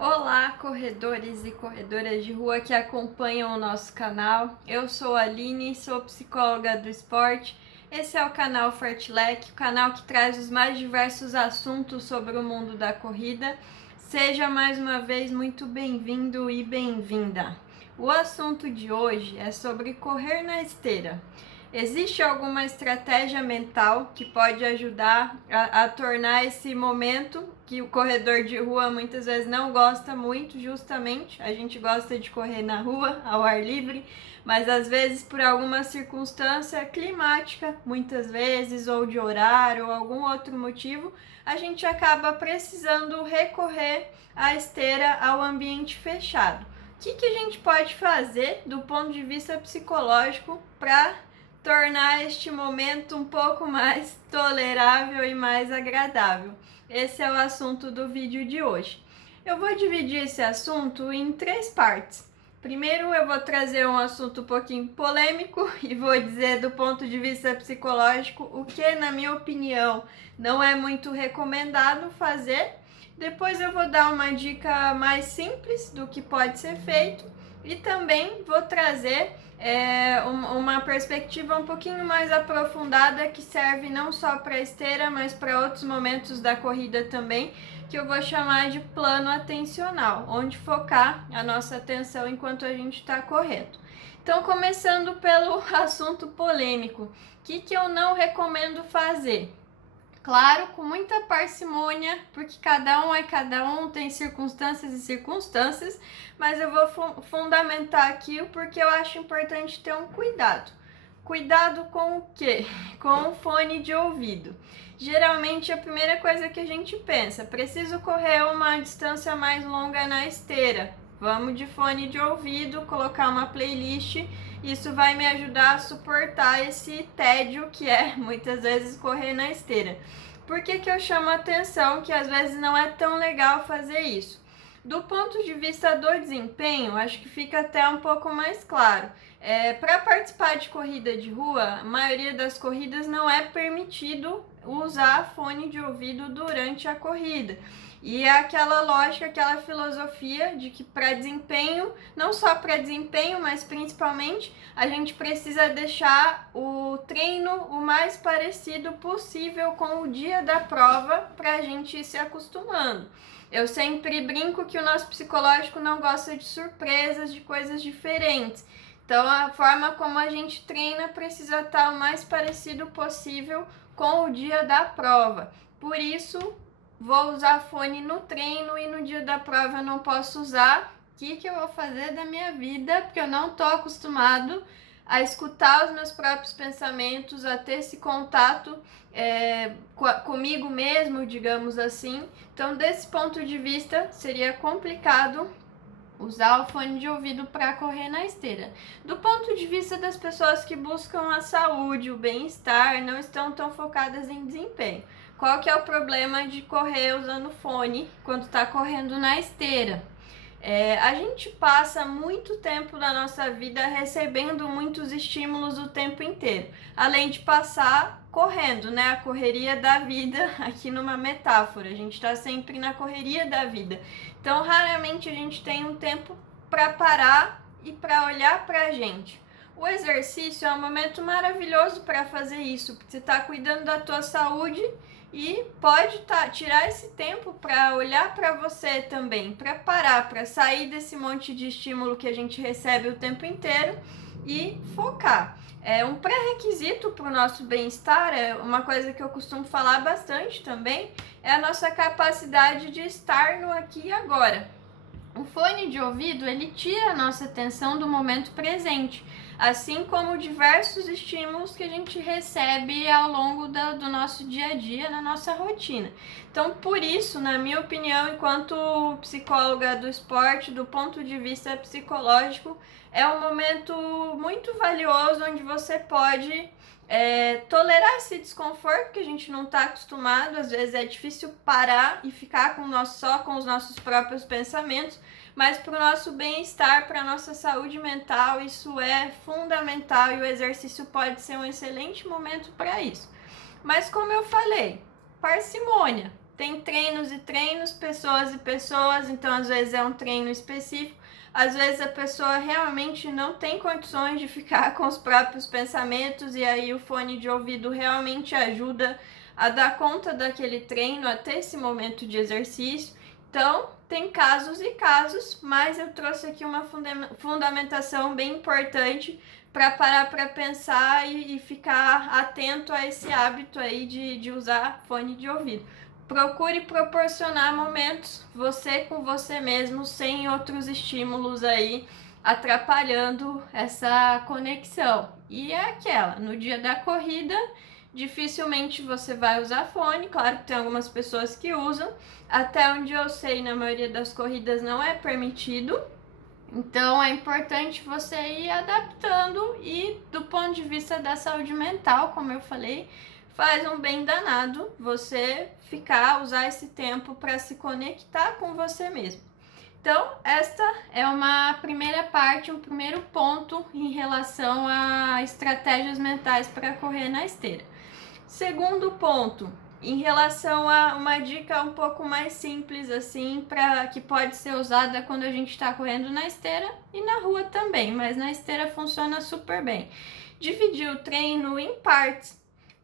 Olá, corredores e corredoras de rua que acompanham o nosso canal. Eu sou a Aline, sou psicóloga do esporte. Esse é o canal Fartlek, o canal que traz os mais diversos assuntos sobre o mundo da corrida. Seja mais uma vez muito bem-vindo e bem-vinda. O assunto de hoje é sobre correr na esteira. Existe alguma estratégia mental que pode ajudar a tornar esse momento que o corredor de rua muitas vezes não gosta muito, justamente, a gente gosta de correr na rua, ao ar livre, mas às vezes por alguma circunstância climática, muitas vezes, ou de horário, ou algum outro motivo, a gente acaba precisando recorrer à esteira, ao ambiente fechado. O que a gente pode fazer do ponto de vista psicológico para tornar este momento um pouco mais tolerável e mais agradável? Esse é o assunto do vídeo de hoje. Eu vou dividir esse assunto em 3 partes. Primeiro eu vou trazer um assunto um pouquinho polêmico e vou dizer do ponto de vista psicológico o que, na minha opinião, não é muito recomendado fazer. Depois eu vou dar uma dica mais simples do que pode ser feito e também vou trazer uma perspectiva um pouquinho mais aprofundada que serve não só para a esteira, mas para outros momentos da corrida também, que eu vou chamar de plano atencional, onde focar a nossa atenção enquanto a gente está correndo. Então, começando pelo assunto polêmico, o que eu não recomendo fazer? Claro, com muita parcimônia, porque cada um é cada um, tem circunstâncias e circunstâncias, mas eu vou fundamentar aqui porque eu acho importante ter um cuidado. Cuidado com o quê? Com o fone de ouvido. Geralmente a primeira coisa que a gente pensa, preciso correr uma distância mais longa na esteira. Vamos de fone de ouvido, colocar uma playlist, isso vai me ajudar a suportar esse tédio que é muitas vezes correr na esteira. Por que eu chamo a atenção que às vezes não é tão legal fazer isso? Do ponto de vista do desempenho, acho que fica até um pouco mais claro. Para participar de corrida de rua, a maioria das corridas não é permitido usar fone de ouvido durante a corrida. E é aquela lógica, aquela filosofia de que para desempenho, não só para desempenho, mas principalmente, a gente precisa deixar o treino o mais parecido possível com o dia da prova para a gente ir se acostumando. Eu sempre brinco que o nosso psicológico não gosta de surpresas, de coisas diferentes. Então, a forma como a gente treina precisa estar o mais parecido possível com o dia da prova. Por isso, vou usar fone no treino e no dia da prova eu não posso usar. O que eu vou fazer da minha vida? Porque eu não estou acostumado a escutar os meus próprios pensamentos, a ter esse contato comigo mesmo, digamos assim. Então, desse ponto de vista, seria complicado usar o fone de ouvido para correr na esteira. Do ponto de vista das pessoas que buscam a saúde, o bem-estar, não estão tão focadas em desempenho. Qual que é o problema de correr usando fone quando está correndo na esteira? A gente passa muito tempo da nossa vida recebendo muitos estímulos o tempo inteiro, além de passar correndo, né? A correria da vida, aqui numa metáfora, a gente está sempre na correria da vida. Então, raramente a gente tem um tempo para parar e para olhar para a gente. O exercício é um momento maravilhoso para fazer isso, porque você está cuidando da tua saúde e pode tirar esse tempo para olhar para você também, para parar, para sair desse monte de estímulo que a gente recebe o tempo inteiro e focar. É um pré-requisito para o nosso bem-estar, é uma coisa que eu costumo falar bastante também, é a nossa capacidade de estar no aqui e agora. O fone de ouvido, ele tira a nossa atenção do momento presente, assim como diversos estímulos que a gente recebe ao longo do nosso dia a dia, na nossa rotina. Então, por isso, na minha opinião, enquanto psicóloga do esporte, do ponto de vista psicológico, é um momento muito valioso onde você pode tolerar esse desconforto que a gente não está acostumado. Às vezes é difícil parar e ficar só com os nossos próprios pensamentos, mas para o nosso bem-estar, para a nossa saúde mental, isso é fundamental e o exercício pode ser um excelente momento para isso. Mas como eu falei, parcimônia, tem treinos e treinos, pessoas e pessoas, então às vezes é um treino específico, às vezes a pessoa realmente não tem condições de ficar com os próprios pensamentos e aí o fone de ouvido realmente ajuda a dar conta daquele treino, a ter esse momento de exercício. Então, tem casos e casos, mas eu trouxe aqui uma fundamentação bem importante para parar para pensar e ficar atento a esse hábito aí de usar fone de ouvido. Procure proporcionar momentos você com você mesmo, sem outros estímulos aí atrapalhando essa conexão. E é aquela, no dia da corrida, dificilmente você vai usar fone, claro que tem algumas pessoas que usam, até onde eu sei, na maioria das corridas não é permitido, então é importante você ir adaptando e do ponto de vista da saúde mental, como eu falei, faz um bem danado você usar esse tempo para se conectar com você mesmo. Então, esta é uma primeira parte, um primeiro ponto em relação a estratégias mentais para correr na esteira. Segundo ponto, em relação a uma dica um pouco mais simples, assim, que pode ser usada quando a gente está correndo na esteira e na rua também, mas na esteira funciona super bem. Dividir o treino em partes.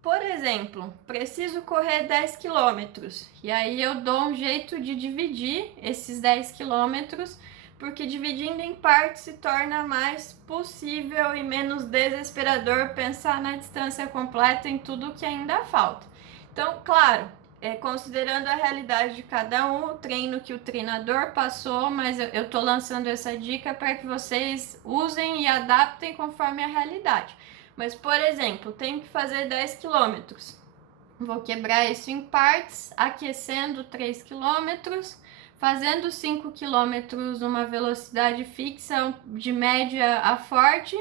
Por exemplo, preciso correr 10 quilômetros e aí eu dou um jeito de dividir esses 10 quilômetros, porque dividindo em partes se torna mais possível e menos desesperador pensar na distância completa em tudo que ainda falta. Então, claro, considerando a realidade de cada um, o treino que o treinador passou, mas eu estou lançando essa dica para que vocês usem e adaptem conforme a realidade. Mas, por exemplo, tenho que fazer 10 quilômetros. Vou quebrar isso em partes, aquecendo 3 quilômetros, fazendo 5 quilômetros numa velocidade fixa de média a forte.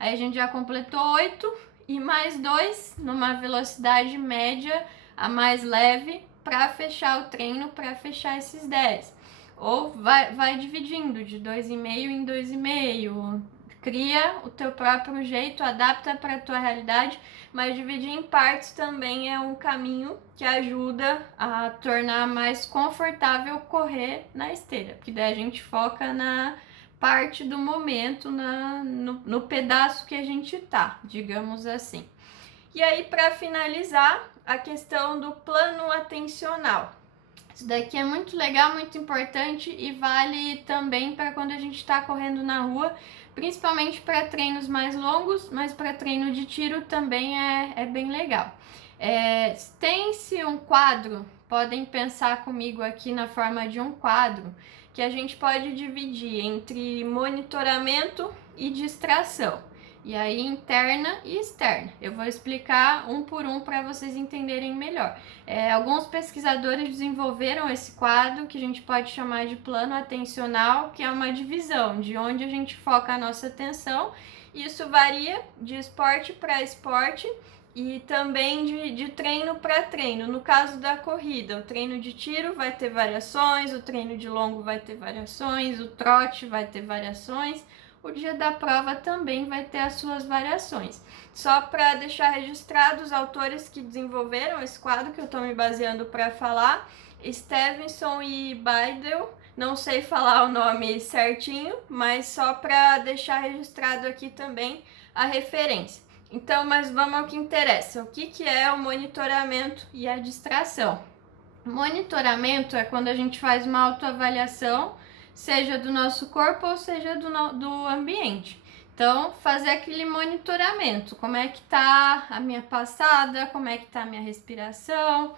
Aí a gente já completou 8 e mais 2 numa velocidade média a mais leve para fechar o treino, para fechar esses 10. Ou vai dividindo de 2,5 em 2,5. Cria o teu próprio jeito, adapta para a tua realidade, mas dividir em partes também é um caminho que ajuda a tornar mais confortável correr na esteira, porque daí a gente foca na parte do momento, no pedaço que a gente tá, digamos assim. E aí, para finalizar, a questão do plano atencional. Isso daqui é muito legal, muito importante e vale também para quando a gente está correndo na rua, principalmente para treinos mais longos, mas para treino de tiro também é bem legal. Tem-se um quadro, podem pensar comigo aqui na forma de um quadro, que a gente pode dividir entre monitoramento e distração. E aí, interna e externa. Eu vou explicar um por um para vocês entenderem melhor. Alguns pesquisadores desenvolveram esse quadro que a gente pode chamar de plano atencional, que é uma divisão de onde a gente foca a nossa atenção. Isso varia de esporte para esporte e também de treino para treino. No caso da corrida, o treino de tiro vai ter variações, o treino de longo vai ter variações, o trote vai ter variações. O dia da prova também vai ter as suas variações. Só para deixar registrado, os autores que desenvolveram esse quadro, que eu estou me baseando para falar, Stevenson e Beidel, não sei falar o nome certinho, mas só para deixar registrado aqui também a referência. Então, mas vamos ao que interessa. O que é o monitoramento e a distração? Monitoramento é quando a gente faz uma autoavaliação, seja do nosso corpo ou seja do ambiente. Então, fazer aquele monitoramento, como é que tá a minha passada, como é que tá a minha respiração,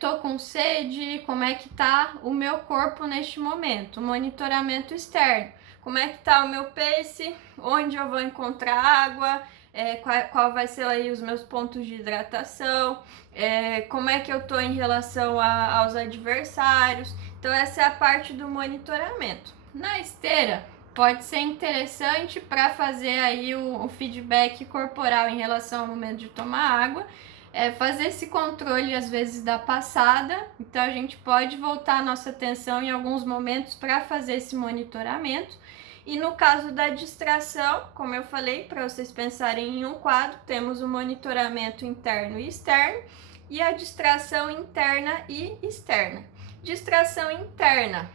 tô com sede, como é que tá o meu corpo neste momento. Monitoramento externo, como é que tá o meu pace, onde eu vou encontrar água, qual vai ser aí os meus pontos de hidratação, como é que eu tô em relação aos adversários. Então essa é a parte do monitoramento. Na esteira, pode ser interessante para fazer aí o feedback corporal em relação ao momento de tomar água, fazer esse controle às vezes da passada. Então a gente pode voltar a nossa atenção em alguns momentos para fazer esse monitoramento. E no caso da distração, como eu falei, para vocês pensarem em um quadro, temos o monitoramento interno e externo. e a distração interna e externa. Distração interna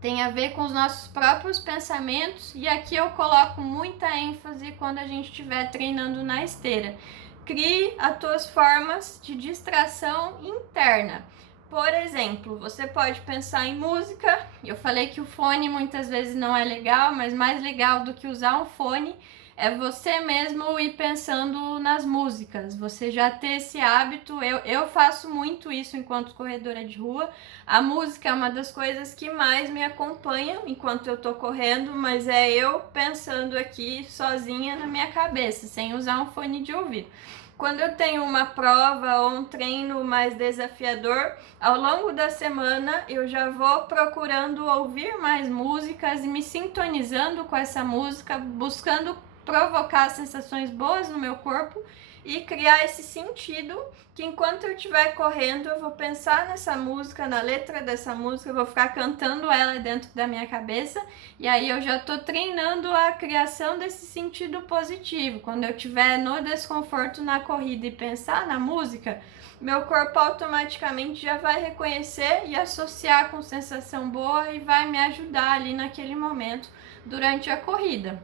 tem a ver com os nossos próprios pensamentos, e aqui eu coloco muita ênfase quando a gente estiver treinando na esteira. Crie as tuas formas de distração interna. Por exemplo, você pode pensar em música. Eu falei que o fone muitas vezes não é legal, mas mais legal do que usar um fone é você mesmo ir pensando nas músicas, você já ter esse hábito. Eu faço muito isso enquanto corredora de rua. A música é uma das coisas que mais me acompanha enquanto eu tô correndo, mas é eu pensando aqui sozinha na minha cabeça, sem usar um fone de ouvido. Quando eu tenho uma prova ou um treino mais desafiador, ao longo da semana eu já vou procurando ouvir mais músicas e me sintonizando com essa música, buscando provocar sensações boas no meu corpo e criar esse sentido que enquanto eu estiver correndo eu vou pensar nessa música, na letra dessa música, eu vou ficar cantando ela dentro da minha cabeça, e aí eu já estou treinando a criação desse sentido positivo. Quando eu estiver no desconforto na corrida e pensar na música, meu corpo automaticamente já vai reconhecer e associar com sensação boa e vai me ajudar ali naquele momento durante a corrida.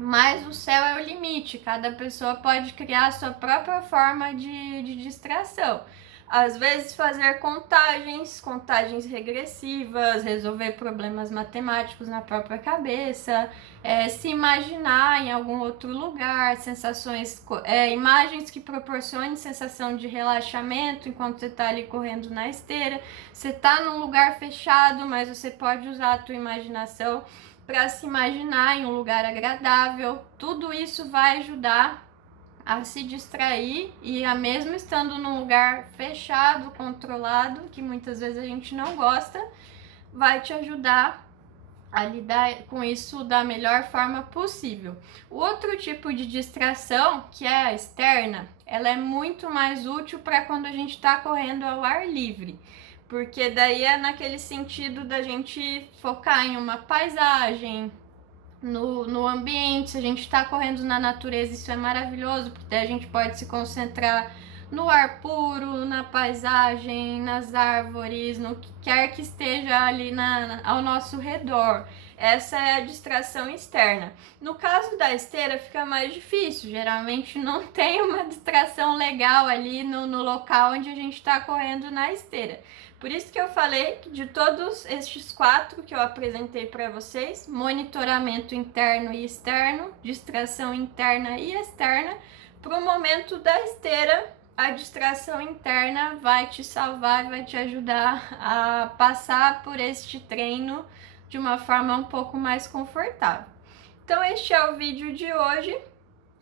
Mas o céu é o limite, cada pessoa pode criar a sua própria forma de distração. Às vezes fazer contagens regressivas, resolver problemas matemáticos na própria cabeça, se imaginar em algum outro lugar, imagens que proporcionem sensação de relaxamento enquanto você está ali correndo na esteira. Você está num lugar fechado, mas você pode usar a tua imaginação para se imaginar em um lugar agradável. Tudo isso vai ajudar a se distrair, e mesmo estando num lugar fechado, controlado, que muitas vezes a gente não gosta, vai te ajudar a lidar com isso da melhor forma possível. O outro tipo de distração, que é a externa, ela é muito mais útil para quando a gente está correndo ao ar livre, porque daí é naquele sentido da gente focar em uma paisagem, no ambiente. Se a gente está correndo na natureza, isso é maravilhoso, porque daí a gente pode se concentrar no ar puro, na paisagem, nas árvores, no que quer que esteja ali ao nosso redor. Essa é a distração externa. No caso da esteira fica mais difícil, geralmente não tem uma distração legal ali no local onde a gente está correndo na esteira. Por isso que eu falei de todos estes 4 que eu apresentei para vocês: monitoramento interno e externo, distração interna e externa. Para o momento da esteira, a distração interna vai te salvar, vai te ajudar a passar por este treino de uma forma um pouco mais confortável. Então este é o vídeo de hoje.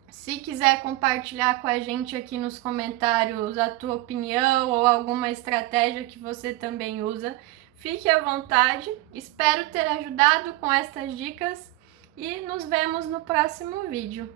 Se quiser compartilhar com a gente aqui nos comentários a tua opinião ou alguma estratégia que você também usa, fique à vontade. Espero ter ajudado com estas dicas e nos vemos no próximo vídeo.